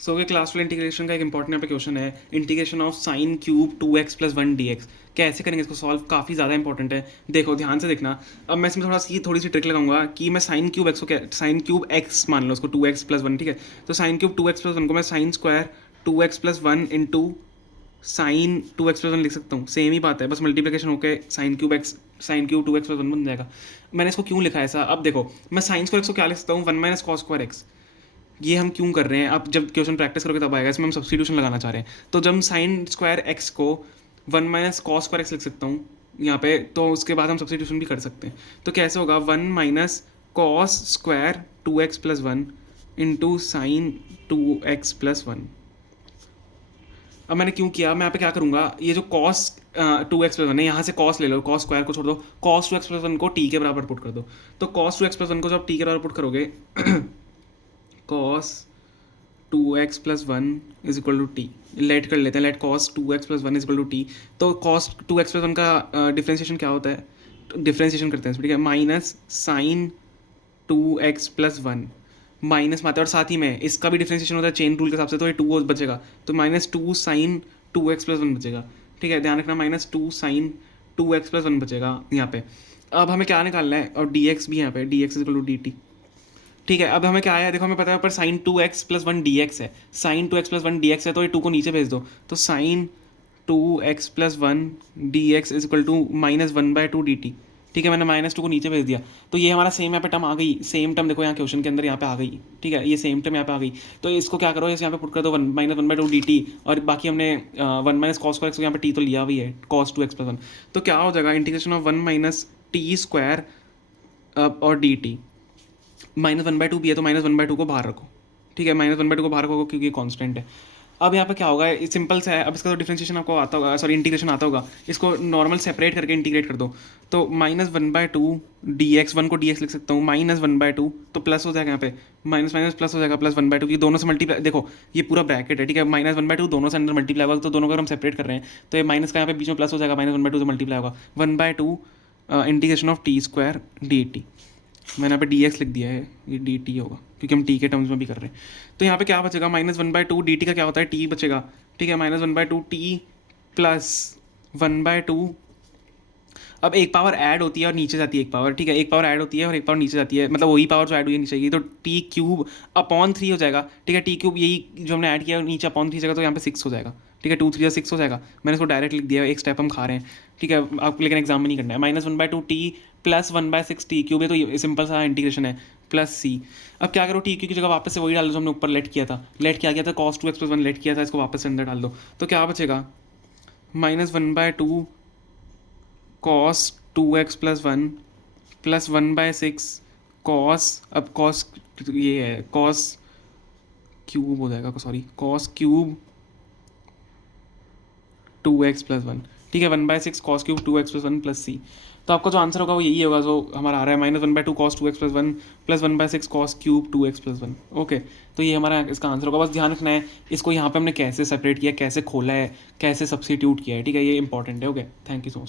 सो ये क्लास वाले इंटीग्रेशन का एक इंपॉर्टेंट यहाँ पे क्वेश्चन है, integration of sine cube 2x + 1 dx। कैसे करेंगे इसको सॉल्व, काफ़ी ज़्यादा इंपॉर्टेंट है। देखो ध्यान से देखना। अब मैं इसमें थोड़ी सी ट्रिक लगाऊंगा कि मैं साइन क्यूब एक्स को साइन क्यूब एक्स मान लो उसको 2x + 1, ठीक है। तो साइन क्यूब 2x + 1 को मैं sine square 2x + 1 into sine 2x + 1 लिख सकता हूँ। सेम ही बात है, बस मल्टीप्लिकेशन होकर साइन क्यूब 2x + 1 बन जाएगा। मैंने इसको क्यों लिखा है ऐसा, अब देखो मैं साइन स्क्वायर एक्स को क्या लिख सकता हूँ, 1 - cos स्क्वायर एक्स। ये हम क्यों कर रहे हैं, अब जब क्वेश्चन प्रैक्टिस करोगे तब आएगा। इसमें हम सब्स्टिट्यूशन लगाना चाह रहे हैं, तो जब साइन स्क्वायर एक्स को 1 - cos स्क्वायर एक्स लिख सकता हूँ यहाँ पे, तो उसके बाद हम सब्स्टिट्यूशन भी कर सकते हैं। तो कैसे होगा, 1 - cos square 2x + 1 into sine 2x + 1। अब मैंने क्यों किया, मैं यहाँ पे क्या करूँगा, ये जो cos 2x + 1 है, यहाँ से cos ले लो, cos स्क्वायर को छोड़ दो, cos 2x + 1 को t के बराबर पुट कर दो। तो cos 2x + 1 को जब t के बराबर पुट करोगे cos 2x + 1 is equal to T. Let कर लेते हैं, let cos 2x + 1 is equal to T. तो cos 2x + 1 का डिफ्रेंशिएशन क्या होता है, डिफ्रेंशिएशन करते हैं, ठीक है, माइनस साइन 2x + 1 माइनस माता है, और साथ ही में इसका भी डिफ्रेंशिएशन होता है चेन रूल के हिसाब से, तो ये 2 बचेगा, तो -2 साइन 2x + 1 बचेगा, ठीक है, ध्यान रखना, -2 साइन 2x + 1 बचेगा यहाँ पे। अब हमें क्या निकालना है, और dx भी यहाँ पे, dx is equal to dt, ठीक है। अब हमें क्या आया, देखो हमें पता है ऊपर साइन 2x + 1 dx है, साइन 2x + 1 dx है, तो ये 2 को नीचे भेज दो, तो sine 2x + 1 dx is equal to -1/2 dt, ठीक है। मैंने -2 को नीचे भेज दिया, तो ये हमारा सेम यहाँ पे टर्म आ गई, सेम टर्म देखो यहाँ क्वेश्चन के अंदर यहाँ पे आ गई, ठीक है, ये सेम टर्म यहाँ पे आ गई। तो इसको क्या करो, इस यहाँ पे पुट कर दो, -1/2 dt, और बाकी हमने 1 - cos स्क्वायर एक्स यहाँ पे टी तो लिया हुई है, cos 2x + 1, तो क्या हो जाएगा, इंटीग्रेशन ऑफ 1 - t स्क्वायर और dt, -1/2 भी है, तो -1/2 को बाहर रखो, ठीक है, -1/2 को बाहर रखो क्योंकि ये कांस्टेंट है। अब यहाँ पे क्या होगा, सिंपल सा है। अब इसका तो डिफरेंशिएशन आपको आता होगा, सॉरी इंटीग्रेशन आता होगा, इसको नॉर्मल सेपरेट करके इंटीग्रेट कर दो, तो -1/2 dx, 1 को dx लिख सकता हूँ, -1/2, तो प्लस हो जाएगा यहाँ पे, माइनस माइनस प्लस हो जाएगा, +1/2 की दोनों से मल्टीप्लाई, देखो ये पूरा ब्रैकेट है, ठीक है, -1/2 दोनों से अंदर मल्टीप्लाई होगा, तो दोनों को हम सेपरेट कर रहे हैं, तो ये माइनस का यहाँ पे बीच में प्लस हो जाएगा, -1/2 से मल्टीप्लाई होगा, 1/2 integration of T square dt। मैंने यहाँ पे डी एक्स लिख दिया है, ये डी टी होगा क्योंकि हम टी के टर्म्स में भी कर रहे हैं। तो यहाँ पे क्या बचेगा, -1/2 डी टी का क्या होता है, टी बचेगा, ठीक है, -1/2 टी प्लस 1/2। अब एक पावर ऐड होती है और नीचे जाती है एक पावर, ठीक है, एक पावर ऐड होती है और एक पावर नीचे जाती है, मतलब वही पावर जो ऐड हुई है नीचे जाएगी, तो t³ हो जाएगा, ठीक है, t³ यही जो हमने ऐड किया नीचे /3 जगह, तो यहाँ पे 6 हो जाएगा, ठीक है, 2 3 6 हो जाएगा। मैंने इसको डायरेक्ट लिख दिया, एक स्टेप हम खा रहे हैं, ठीक है, आपको लेकिन एग्जाम में नहीं करना है। -1/2 टी प्लस 1/6 t³ है, तो ये सिंपल सा इंटीग्रेशन है, प्लस सी। अब क्या करो, टी क्यू की जगह वापस से वही डाल दो जो हमने ऊपर लेट किया था, लेट किया गया था cos 2x + 1 लेट किया था, इसको वापस से अंदर डाल दो, तो क्या बचेगा, -1/2 cos 2x + 1 प्लस 1/6 cos, अब cos ये है cos क्यूब हो जाएगा, सॉरी cos क्यूब 2x + 1, ठीक है, 1/6 cos क्यूब 2x + 1 प्लस सी। तो आपका जो आंसर होगा वो यही होगा जो हमारा आ रहा है, -1/2 cos 2x + 1 plus 1/6 cos cube 2x + 1। Okay, तो ये हमारा इसका आंसर होगा। बस ध्यान रखना है इसको, यहाँ पे हमने कैसे सेपरेट किया, कैसे खोला है, कैसे सब्सिट्यूट किया है, ठीक है, ये इंपॉर्टेंट है। Okay, thank you so much.